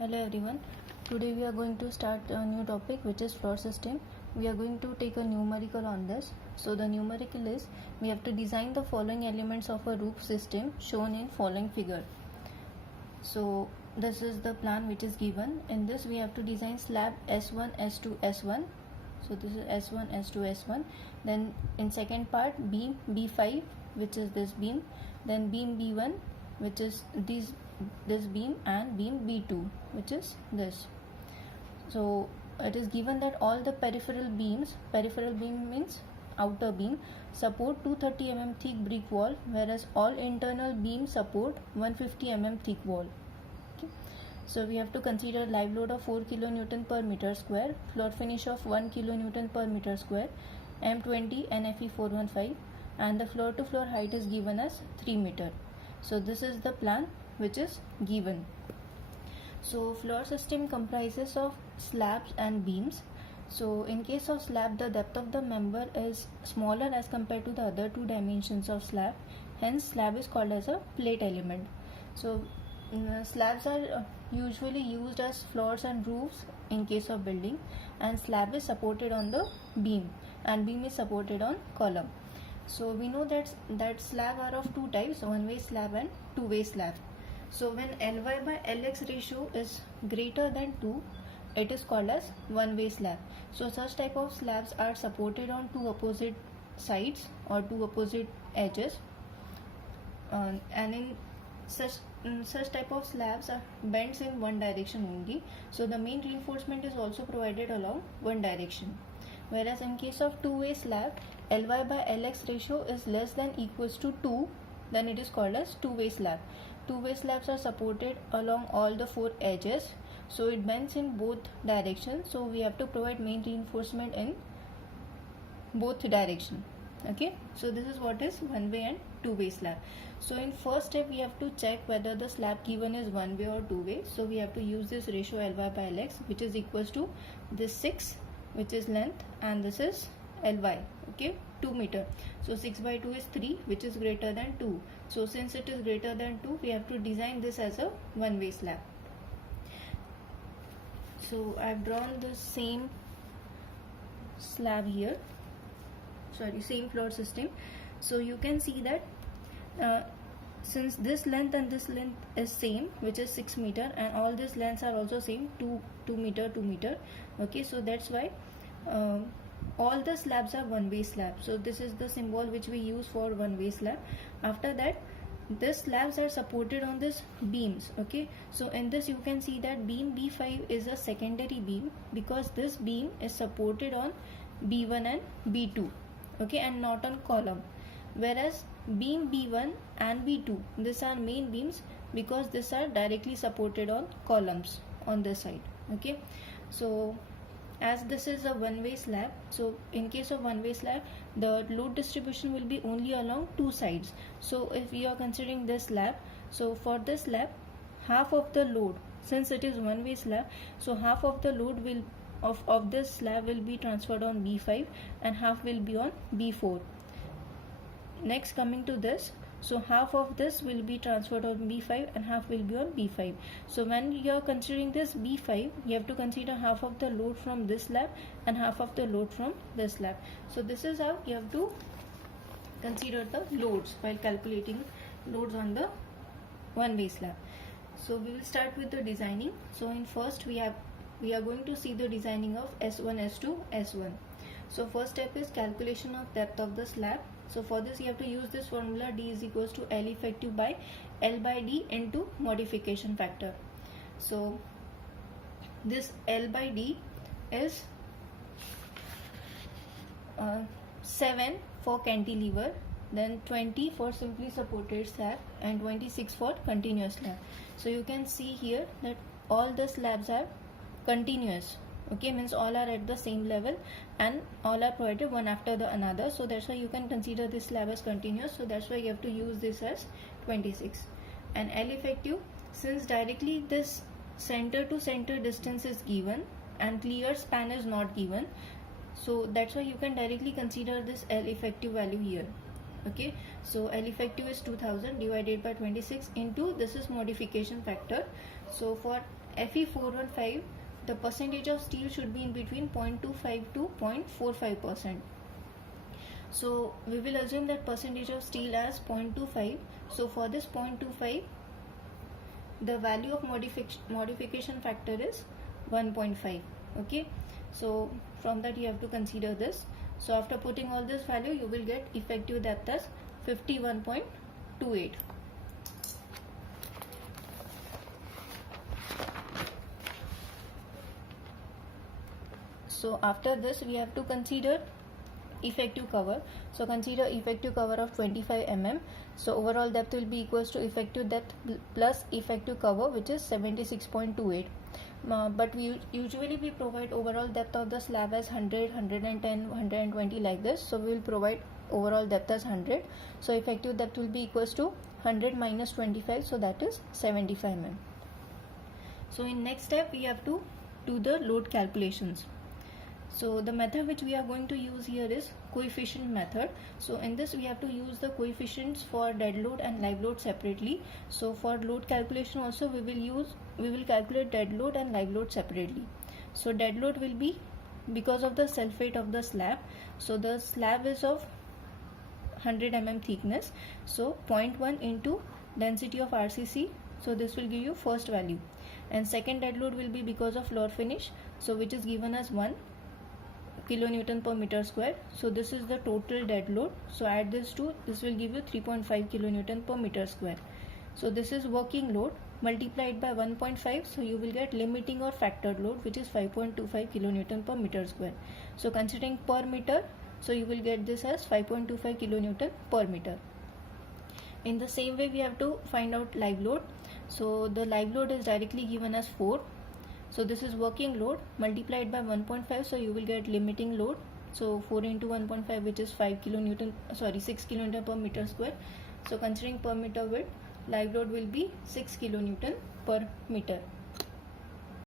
Hello everyone. Today we are going to start a new topic which is floor system. We are going to take a numerical on this. So the numerical is we have to design the following elements of a roof system shown in following figure. So this is the plan which is given. In this we have to design slab S1, S2, S1. So this is S1, S2, S1. Then in second part beam B5 which is this beam. Then beam B1 which is this beam, and beam B2 which is this. So it is given that all the peripheral beam means outer beam, support 230 mm thick brick wall, whereas all internal beams support 150 mm thick wall. Okay. So we have to consider live load of 4 kN per meter square, floor finish of 1 kN per meter square, M20 NFE 415, and the floor to floor height is given as 3 meter. So this is the plan which is given. So floor system comprises of slabs and beams. So in case of slab, the depth of the member is smaller as compared to the other two dimensions of slab, hence slab is called as a plate element. So slabs are usually used as floors and roofs in case of building, and slab is supported on the beam and beam is supported on column. So we know that slab are of two types, one-way slab and two-way slab. So when Ly by Lx ratio is greater than 2, it is called as one-way slab. So such type of slabs are supported on two opposite sides or two opposite edges, and in such type of slabs are bends in one direction only. So the main reinforcement is also provided along one direction. Whereas in case of two-way slab, Ly by Lx ratio is less than equals to 2, then it is called as two-way slab. Two-way slabs are supported along all the four edges, so it bends in both directions. So we have to provide main reinforcement in both direction. Okay, so this is what is one-way and two-way slab. So in first step we have to check whether the slab given is one-way or two-way. So we have to use this ratio Ly by Lx, which is equals to this 6, which is length, and this is Ly, okay, 2 meter. So 6 by 2 is 3, which is greater than 2. So since it is greater than 2, we have to design this as a one-way slab. So I have drawn the same slab here, same floor system. So you can see that since this length and this length is same, which is 6 meter, and all these lengths are also same, 2 meter, 2 meter. Okay, so that's why all the slabs are one-way slab. So this is the symbol which we use for one-way slab. After that, these slabs are supported on this beams. Okay, so in this you can see that beam B5 is a secondary beam because this beam is supported on B1 and B2, okay, and not on column. Whereas beam B1 and B2, these are main beams because these are directly supported on columns on this side. Okay, so as this is a one-way slab, so in case of one-way slab, the load distribution will be only along two sides. So if we are considering this slab, so for this slab, half of the load, since it is one-way slab, so half of the load will of this slab will be transferred on B5 and half will be on B4. Next, coming to this, so half of this will be transferred on B5 and half will be on B5. So when you are considering this B5, you have to consider half of the load from this slab and half of the load from this slab. So this is how you have to consider the loads while calculating loads on the one-way slab. So we will start with the designing. So in first we are going to see the designing of S1, S2, S1. So first step is calculation of depth of the slab. So for this you have to use this formula, D is equals to L effective by L by D into modification factor. So this L by D is 7 for cantilever, then 20 for simply supported slab, and 26 for continuous slab. So you can see here that all the slabs are continuous. Okay, means all are at the same level and all are provided one after the another. So that's why you can consider this slab as continuous. So that's why you have to use this as 26. And L effective, since directly this center to center distance is given and clear span is not given, so that's why you can directly consider this L effective value here. Okay, so L effective is 2000 divided by 26 into this is modification factor. So for Fe415, the percentage of steel should be in between 0.25 to 0.45%. So we will assume that percentage of steel as 0.25. So for this 0.25, the value of modification factor is 1.5. Okay, so from that you have to consider this. So after putting all this value, you will get effective depth as 51.28. So after this we have to consider effective cover. So consider effective cover of 25 mm. So overall depth will be equals to effective depth plus effective cover, which is 76.28. But we usually provide overall depth of the slab as 100, 110, 120 like this. So we will provide overall depth as 100. So effective depth will be equals to 100 minus 25, so that is 75 mm. So in next step we have to do the load calculations. So the method which we are going to use here is coefficient method. So in this we have to use the coefficients for dead load and live load separately. So for load calculation also we will calculate dead load and live load separately. So dead load will be because of the self weight of the slab. So the slab is of 100 mm thickness. So 0.1 into density of RCC. So this will give you first value. And second dead load will be because of floor finish. So which is given as 1 kilonewton per meter square. So this is the total dead load. So add this to, this will give you 3.5 kilonewton per meter square. So this is working load multiplied by 1.5. So you will get limiting or factored load, which is 5.25 kilonewton per meter square. So considering per meter, so you will get this as 5.25 kilonewton per meter. In the same way we have to find out live load. So the live load is directly given as 4. So this is working load multiplied by 1.5. So you will get limiting load. So 4 into 1.5, which is 6 kilonewton per meter square. So considering per meter width, live load will be 6 kilonewton per meter.